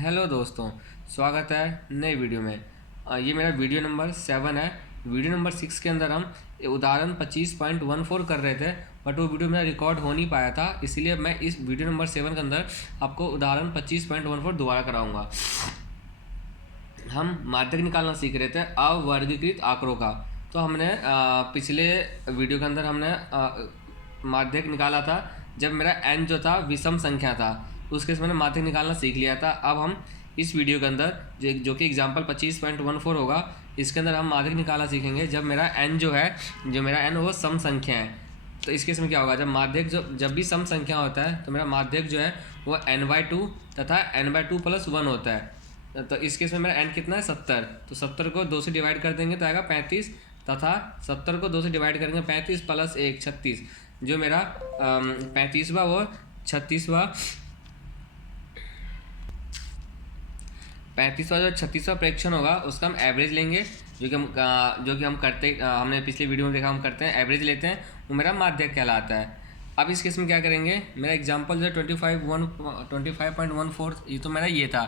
Hello दोस्तों, स्वागत है नए वीडियो में। ये मेरा वीडियो नंबर 7 है। वीडियो नंबर 6 के अंदर हम उदाहरण 25.14 कर रहे थे, बट वो वीडियो मेरा रिकॉर्ड हो नहीं पाया था, इसीलिए मैं इस वीडियो नंबर 7 के अंदर आपको उदाहरण 25.14 दोबारा कराऊंगा। हम माध्यक निकालना सीख रहे थे अवर्गीकृत आंकड़ों का। तो हमने पिछले वीडियो के अंदर हमने माध्यक निकाला था जब मेरा n जो था विषम संख्या था, उस केस में मैंने माध्यक निकालना सीख लिया था। अब हम इस वीडियो के अंदर जो कि एग्जाम्पल 25.14 होगा, इसके अंदर हम माध्यक निकालना सीखेंगे जब मेरा n जो मेरा n वो सम संख्या है। तो इस केस में क्या होगा, जब भी सम संख्या होता है तो मेरा माध्यक जो है वो n/2 तथा n/2 + 1 होता है। तो इस केस में मेरा n कितना है 70, तो 70 को 2 से डिवाइड कर देंगे तो आएगा 35, तथा 70 को 2 से डिवाइड करेंगे 35 + 1 36। जो मेरा 35वां वो 36वां जो 36वां प्रेक्षण होगा उसका हम एवरेज लेंगे, जो कि हम करते हमने पिछले वीडियो में देखा हम करते हैं, एवरेज लेते हैं, वो मेरा माध्यक कहलाता है। अब इस केस में क्या करेंगे, मेरा एग्जांपल जो है 25.14 ये तो मेरा ये था।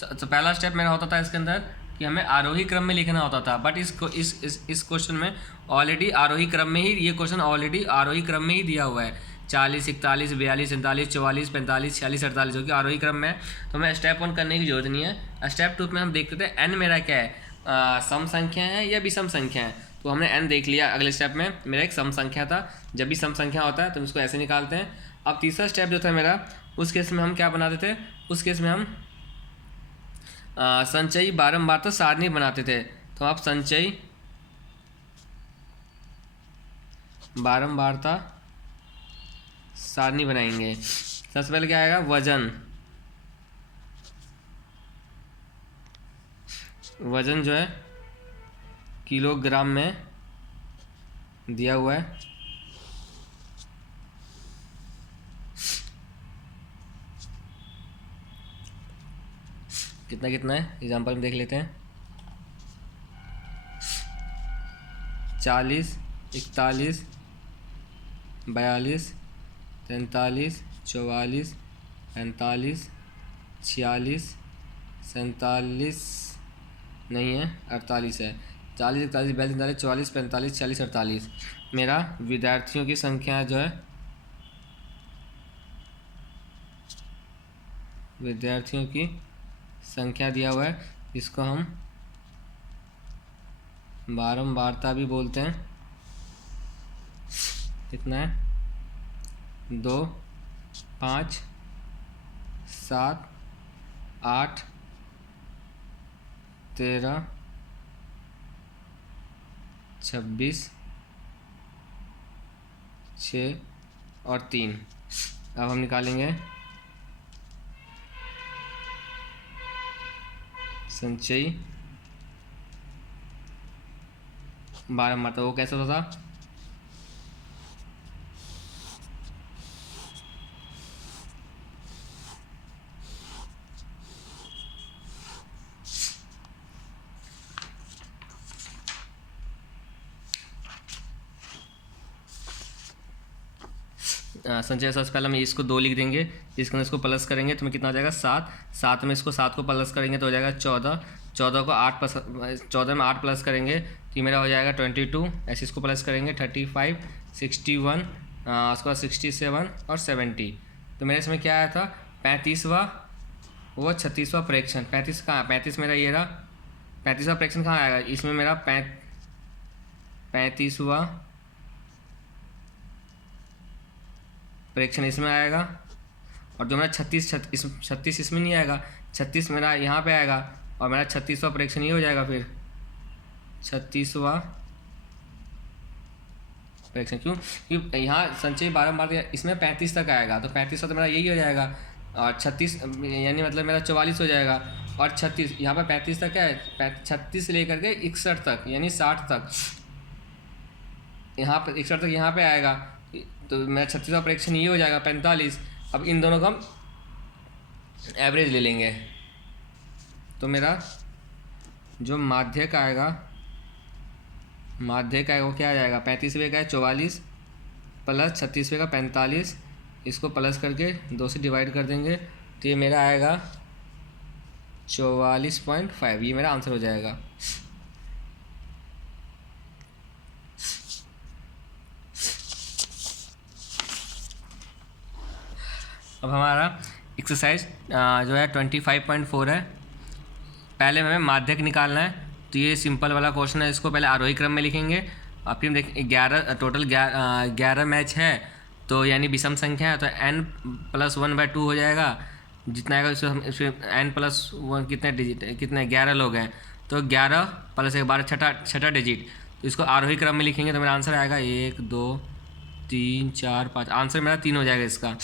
तो पहला स्टेप मेरा होता था इसके अंदर कि हमें आरोही क्रम में लिखना होता था, बट इस क्वेश्चन में ऑलरेडी आरोही क्रम में ही ये क्वेश्चन ऑलरेडी आरोही क्रम में ही दिया हुआ है। 40, 41, 42, 43, 44, 45, 46, 48 जो कि आरोही क्रम में है, तो हमें स्टेप 1 करने की जरूरत नहीं है। स्टेप 2 में हम देखते थे n मेरा क्या है, सम संख्या है या विषम संख्या है। तो हमने n देख लिया। अगले स्टेप में मेरा एक सम संख्या था, जब भी सम संख्या होता है तो उसको ऐसे निकालते हैं। अब तीसरा स्टेप जो था मेरा, उस केस में हम क्या बनाते थे, उस केस में हम संचयी बारंबारता सारणी बनाते थे। तो आप संचयी बारंबारता सारणी बनाएंगे। सबसे पहले क्या आएगा, वजन जो है किलोग्राम में दिया हुआ है। कितना कितना है एग्जांपल में देख लेते हैं। 40, 41, 42, 43, 44, 45, 46, 47 नहीं है, 48 है। 40, 41, 42, 43, 44, 45, 46, 48 मेरा विद्यार्थियों की संख्या जो है, विद्यार्थियों की संख्या दिया हुआ है, इसको हम बारंबारता भी बोलते हैं। कितना है, 2, 5, 7, 8, 13, 26, 6 और 3। अब हम निकालेंगे संचयी बारंबारता। वो कैसे होता था, संचय सबसे पहले हम इसको 2 लिख देंगे, इसके अंदर इसको प्लस करेंगे तो हमें कितना आ जाएगा 7। 7 में इसको 7 को प्लस करेंगे तो हो जाएगा 14। 14 को 14 में 8 प्लस करेंगे तो ये मेरा हो जाएगा 22। ऐसे इसको प्लस करेंगे 35, 61, उसके बाद 67 और 70। तो मेरे इसमें क्या आया था, 35वां वो 36वां प्रेक्षण। 35 कहाँ, 35 मेरा ये रहा, 35वां प्रेक्षण कहाँ आएगा, इसमें मेरा 35वां प्रेक्षण इसमें आएगा। और जो मेरा 36 इसमें नहीं आएगा, 36 मेरा यहाँ पे आएगा, और मेरा 36वां प्रेक्षण ये हो जाएगा। फिर 36वां प्रेक्षण क्योंकि यहाँ संचयी बारंबारता इसमें 35 तक आएगा, तो 35वां तो मेरा यही हो जाएगा, और 36 यानी मतलब मेरा 44 हो जाएगा। और 36 यहाँ पर 35 तक है, 36 से लेकर के 61 तक यानी 60 तक, यहाँ पर 61 तक यहाँ पे आएगा, तो मेरा 36वां प्रेक्षण ये हो जाएगा 45। अब इन दोनों का हम एवरेज ले लेंगे, तो मेरा जो माध्यक आएगा वो क्या आ जाएगा, 35वें का है 44 प्लस 36वें का 45, इसको प्लस करके 2 से डिवाइड कर देंगे तो ये मेरा आएगा 44.5, ये मेरा आंसर हो जाएगा। अब हमारा एक्सरसाइज जो है 25.4 है। पहले हमें माध्यक निकालना है, तो ये सिंपल वाला क्वेश्चन है। इसको पहले आरोही क्रम में लिखेंगे। अब फिर देख 11 टोटल 11 मैच है, तो यानी विषम संख्या है, तो n+1/2 हो जाएगा। जितना आएगा इसमें n+1 कितने डिजिट है, कितने 11 लोग हैं, तो 11 + 1 12 छठा डिजिट। तो इसको आरोही क्रम में लिखेंगे तो मेरा आंसर आएगा 1 2 3 4 5। आंसर मेरा 3 हो जाएगा इसका।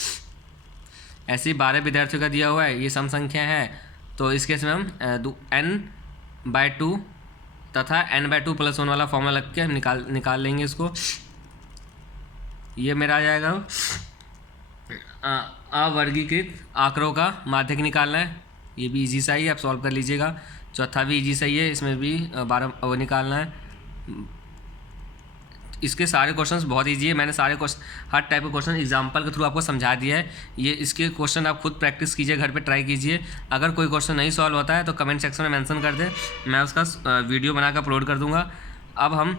ऐसे ही 12 विद्यार्थियों का दिया हुआ है, ये सम संख्या है, तो इस केस में हम n/2 तथा n/2 + 1 वाला फॉर्मूला लग के हम निकाल लेंगे इसको। ये मेरा आ जाएगा अवर्गीकृत आंकड़ों का माध्यक निकालना है। ये भी इजी सा ही है, आप सॉल्व कर लीजिएगा। चौथा भी इजी सा ही है, इसमें भी 12 वो निकालना है। इसके सारे क्वेश्चंस बहुत इजी है। मैंने सारे क्वेश्चन, हर टाइप के क्वेश्चन एग्जांपल के थ्रू आपको समझा दिया है। ये इसके क्वेश्चन आप खुद प्रैक्टिस कीजिए, घर पे ट्राई कीजिए। अगर कोई क्वेश्चन नहीं सॉल्व होता है तो कमेंट सेक्शन में मेंशन कर दे, मैं उसका वीडियो बनाकर अपलोड कर दूंगा। अब हम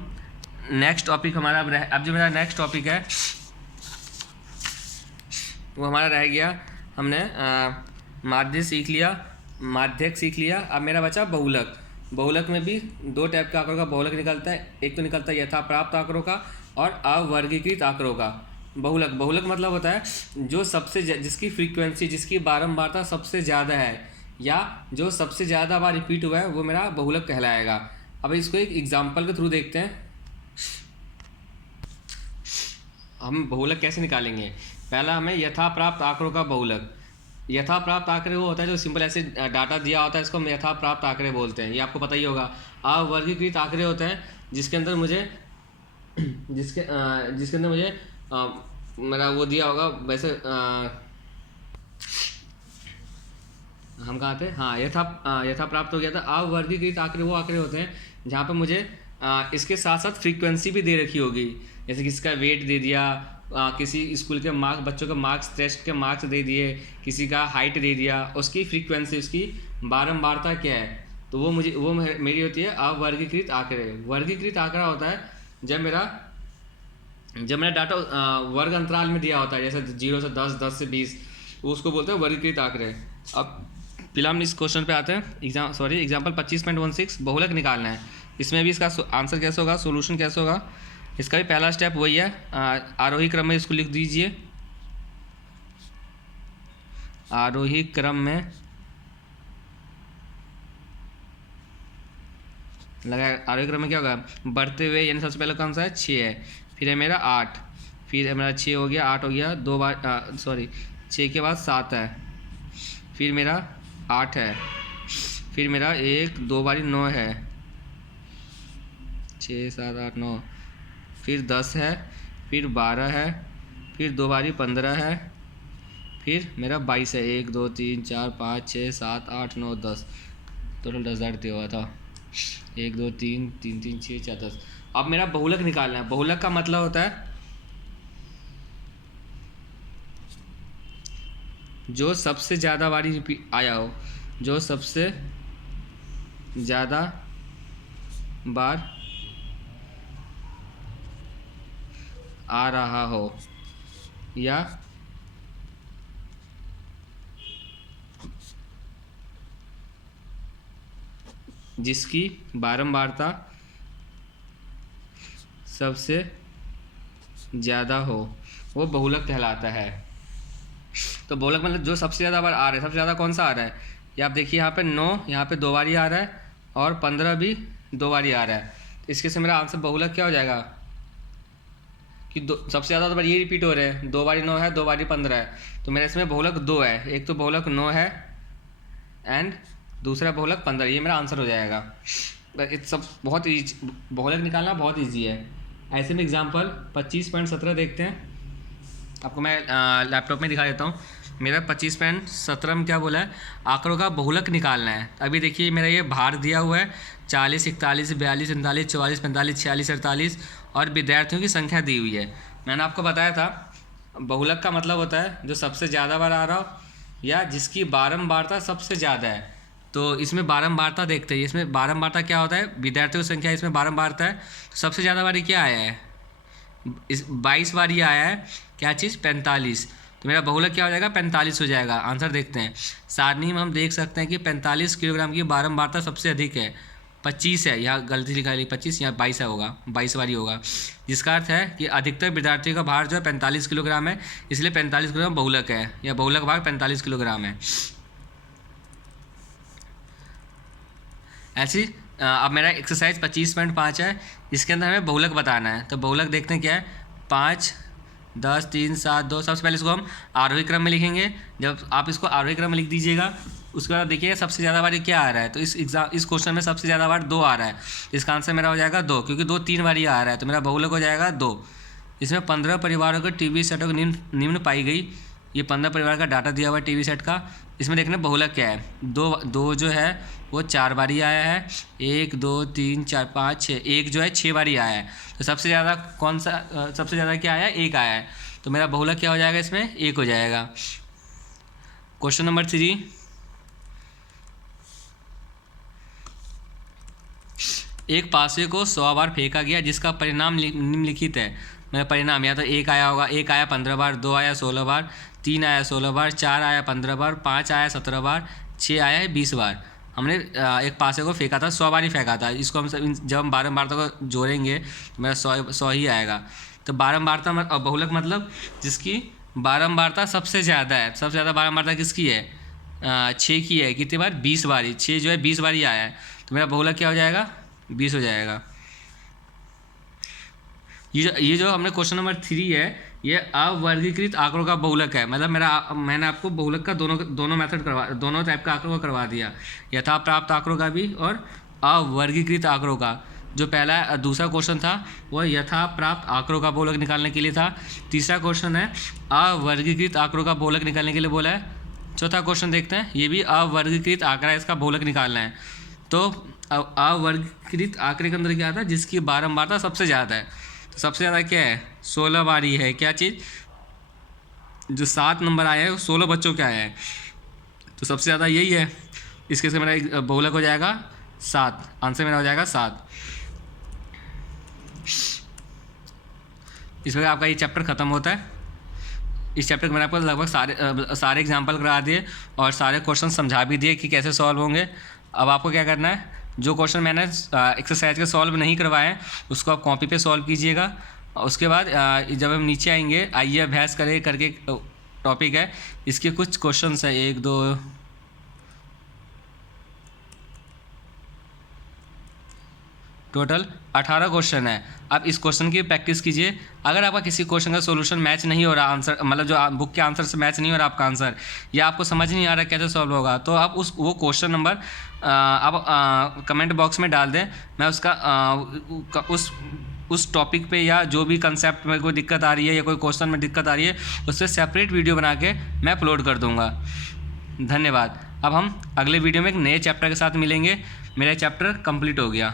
नेक्स्ट टॉपिक हमारा अब जो मेरा नेक्स्ट टॉपिक है वो हमारा रह गया। हमने माध्यक सीख लिया। अब मेरा बचा बहुलक। बहुलक में भी 2 टाइप के आंकड़ों का बहुलक निकलता है। एक तो निकलता है यथाप्राप्त आंकड़ों का और अवर्गीकृत आंकड़ों का। बहुलक मतलब होता है जो जिसकी फ्रीक्वेंसी, जिसकी बारंबारता सबसे ज़्यादा है, या जो सबसे ज़्यादा बार रिपीट हुआ है, वो मेरा बहुलक कहलाएगा। अब इसको एक एग्जाम्पल के थ्रू देखते हैं हम बहुलक कैसे निकालेंगे। पहला हमें यथाप्राप्त आंकड़ों का बहुलक। यथाप्राप्त आंकड़े वो होता है जो सिंपल ऐसे डाटा दिया होता है, इसको हम यथाप्राप्त आंकड़े बोलते हैं, ये आपको पता ही होगा। अवर्गीकृत आंकड़े होते हैं जिसके अंदर मुझे मेरा वो दिया होगा। वैसे हम कहाँ थे, हाँ यथाप्राप्त हो गया था। अवर्गीकृत आंकड़े वो आंकड़े होते हैं जहाँ पर मुझे इसके साथ साथ फ्रीक्वेंसी भी दे रखी होगी। जैसे किसका वेट दे दिया, किसी स्कूल के मार्क्स, बच्चों के मार्क्स, टेस्ट के मार्क्स दे दिए, किसी का हाइट दे दिया, उसकी फ्रीक्वेंसी, उसकी बारंबारता क्या है, तो वो मेरी होती है अवर्गीकृत आंकड़े। वर्गीकृत आंकड़ा होता है जब मेरा डाटा वर्ग अंतराल में दिया होता है, जैसे 0 से 10, 10 से 20, उसको बोलते हैं वर्गीकृत आंकड़े। अब फिलहाल हम इस क्वेश्चन पे आते हैं। एग्जाम्पल 25.16 बहुलक निकालना है। इसमें भी इसका आंसर कैसे होगा, सोल्यूशन कैसे होगा, इसका भी पहला स्टेप वही है। आरोही क्रम में इसको लिख दीजिए। आरोही क्रम में आरोही क्रम में क्या होगा, बढ़ते हुए, यानी सबसे पहले कौन सा है, 6 है, फिर है मेरा 8, फिर है मेरा 6 हो गया, 8 हो गया, 6 के बाद 7 है, फिर मेरा 8 है, फिर मेरा 1 2 बारी 9 है, 6 7 8 9, फिर 10 है, फिर 12 है, फिर 2 बारी 15 है, फिर मेरा 22 है। 1 2 3 4 5 6 7 8 9 10, टोटल 10 दिया हुआ था। 1 2 3 3 3 6 4 10। अब मेरा बहुलक निकालना है। बहुलक का मतलब होता है जो सबसे ज़्यादा बारी रिपीट आया हो, जो सबसे ज़्यादा बार आ रहा हो, या जिसकी बारंबारता सबसे ज़्यादा हो, वो बहुलक कहलाता है। तो बहुलक मतलब जो सबसे ज़्यादा बार आ रहा है। सबसे ज़्यादा कौन सा आ रहा है, ये आप देखिए, यहाँ पे 9, यहाँ पे 2 बारी आ रहा है, और 15 भी 2 बारी आ रहा है। इसके से मेरा आंसर बहुलक क्या हो जाएगा कि सबसे ज़्यादा तो बार ये रिपीट हो रहे हैं। 2 बारी 9 है, 2 बारी 15 है, तो मेरा इसमें बहुलक 2 है। एक तो बहुलक 9 है एंड दूसरा बहुलक 15, ये मेरा आंसर हो जाएगा। सब बहुत बहुलक निकालना बहुत ईजी है। ऐसे में एग्जाम्पल 25.17 देखते हैं। आपको मैं लैपटॉप में दिखा देता हूँ। मेरा 25.17 में क्या बोला है, आंकड़ों का बहुलक निकालना है। अभी देखिए मेरा ये भार दिया हुआ है 40 41 42 39 44 45 46 48, और विद्यार्थियों की संख्या दी हुई है। मैंने आपको बताया था बहुलक का मतलब होता है जो सबसे ज़्यादा बार आ रहा हो, या जिसकी बारंबारता सबसे ज़्यादा है। तो इसमें बारंबारता देखते हैं, इसमें बारंबारता क्या होता है, विद्यार्थियों की संख्या इसमें बारंबारता है। तो सबसे ज़्यादा बारी क्या आया है, इस 22 बारी आया है, क्या चीज़ 45। तो मेरा बहुलक क्या हो जाएगा 45 हो जाएगा। आंसर देखते हैं, सारणी में हम देख सकते हैं कि 45 किलोग्राम की बारंबारता सबसे अधिक है, 25 है, यहाँ गलती लिखा है 25, यहाँ 22 है, होगा 22 बारी होगा, जिसका अर्थ है कि अधिकतर विद्यार्थियों का भार जो है 45 किलोग्राम है, इसलिए 45 किलोग्राम बहुलक है, या बहुलक भार 45 किलोग्राम है। ऐसी अब मेरा एक्सरसाइज 25.5 है, इसके अंदर हमें बहुलक बताना है। तो बहुलक देखते हैं क्या है, 5, 10, 3, 7, 2। सबसे पहले इसको हम आरोही क्रम में लिखेंगे। जब आप इसको आरोही क्रम में लिख दीजिएगा, उसके बाद देखिएगा सबसे ज़्यादा बारी क्या आ रहा है। तो इस क्वेश्चन में सबसे ज़्यादा बार 2 आ रहा है, इसका आंसर मेरा हो जाएगा 2, क्योंकि 2 3 बारी आ रहा है, तो मेरा बहुलक हो जाएगा 2। इसमें 15 परिवारों को टीवी सेटों की निम्न पाई गई, ये 15 परिवार का डाटा दिया हुआ है टीवी सेट का। इसमें देखना बहुलक क्या है, दो जो है वो 4 बारी आया है, 1 2 3 4 5 6, एक जो है 6 बारी आया है। तो सबसे ज़्यादा कौन सा सबसे ज़्यादा क्या आया है, 1 आया है, तो मेरा बहुलक क्या हो जाएगा, इसमें 1 हो जाएगा। क्वेश्चन नंबर 3, एक पासे को 100 बार फेंका गया जिसका परिणाम निम्नलिखित है। मेरा परिणाम या तो 1 आया होगा, 1 आया 15 बार, 2 आया 16 बार, 3 आया 16 बार, 4 आया 15 बार, 5 आया 17 बार, 6 आया है 20 बार। हमने एक पासे को फेंका था, 100 बार ही फेंका था। इसको हम जब हम बारंबारता को जोड़ेंगे तो मेरा 100 ही आएगा। तो बारंबारता बहुलक मतलब जिसकी बारंबारता सबसे ज़्यादा है। सबसे ज़्यादा बारंबारता किसकी है, 6 की है। कितनी बार, 20 बारी, 6 जो है 20 बारी आया है, तो मेरा बहुलक क्या हो जाएगा, 20 हो जाएगा। ये जो हमने क्वेश्चन नंबर 3 है, ये अवर्गीकृत आंकड़ों का बहुलक है। मतलब मैंने आपको बहुलक का दोनों टाइप का आंकड़ों का करवा दिया, यथा प्राप्त आंकड़ों का भी और अवर्गीकृत आंकड़ों का। जो पहला दूसरा क्वेश्चन था वह यथा प्राप्त आंकड़ों का बहुलक निकालने के लिए था। तीसरा क्वेश्चन है अवर्गीकृत आंकड़ों का बहुलक निकालने के लिए बोला है। चौथा क्वेश्चन देखते हैं, ये भी अवर्गीकृत आंकड़ा है, इसका बहुलक निकालना है। तो अवर्गीकृत आंकड़े के अंदर क्या आता है, जिसकी बारंबारता सबसे ज़्यादा है। तो सबसे ज़्यादा क्या है, 16 बारी है। क्या चीज़, जो 7 नंबर आया है वो 16 बच्चों का आया है, तो सबसे ज़्यादा यही है। इसके से मेरा एक बहुलक हो जाएगा 7, आंसर मेरा हो जाएगा 7। इस प्रकार आपका ये चैप्टर ख़त्म होता है। इस चैप्टर में मैंने आपको लगभग सारे एग्जाम्पल करा दिए और सारे क्वेश्चन समझा भी दिए कि कैसे सॉल्व होंगे। अब आपको क्या करना है, जो क्वेश्चन मैंने एक्सरसाइज के सॉल्व नहीं करवाए हैं उसको आप कॉपी पे सॉल्व कीजिएगा। उसके बाद जब हम नीचे आएंगे, आइए अभ्यास करें करके टॉपिक है, इसके कुछ क्वेश्चंस है, 1 2 टोटल 18 क्वेश्चन है। आप इस क्वेश्चन की प्रैक्टिस कीजिए। अगर आपका किसी क्वेश्चन का सॉल्यूशन मैच नहीं हो रहा, आंसर मतलब जो बुक के आंसर से मैच नहीं हो रहा आपका आंसर, या आपको समझ नहीं आ रहा कैसे सॉल्व होगा, तो आप वो क्वेश्चन नंबर आप कमेंट बॉक्स में डाल दें। मैं उसका उस टॉपिक पे या जो भी कंसेप्ट में कोई दिक्कत आ रही है या कोई क्वेश्चन में दिक्कत आ रही है, उस पर सेपरेट वीडियो बना के मैं अपलोड कर दूँगा। धन्यवाद। अब हम अगले वीडियो में एक नए चैप्टर के साथ मिलेंगे। मेरा चैप्टर कंप्लीट हो गया।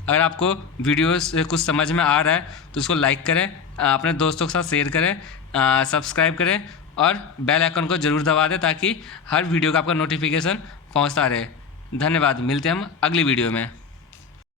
अगर आपको वीडियो से कुछ समझ में आ रहा है तो उसको लाइक करें, अपने दोस्तों के साथ शेयर करें, सब्सक्राइब करें और बेल आइकन को ज़रूर दबा दें ताकि हर वीडियो का आपका नोटिफिकेशन पहुंचता रहे। धन्यवाद। मिलते हैं हम अगली वीडियो में।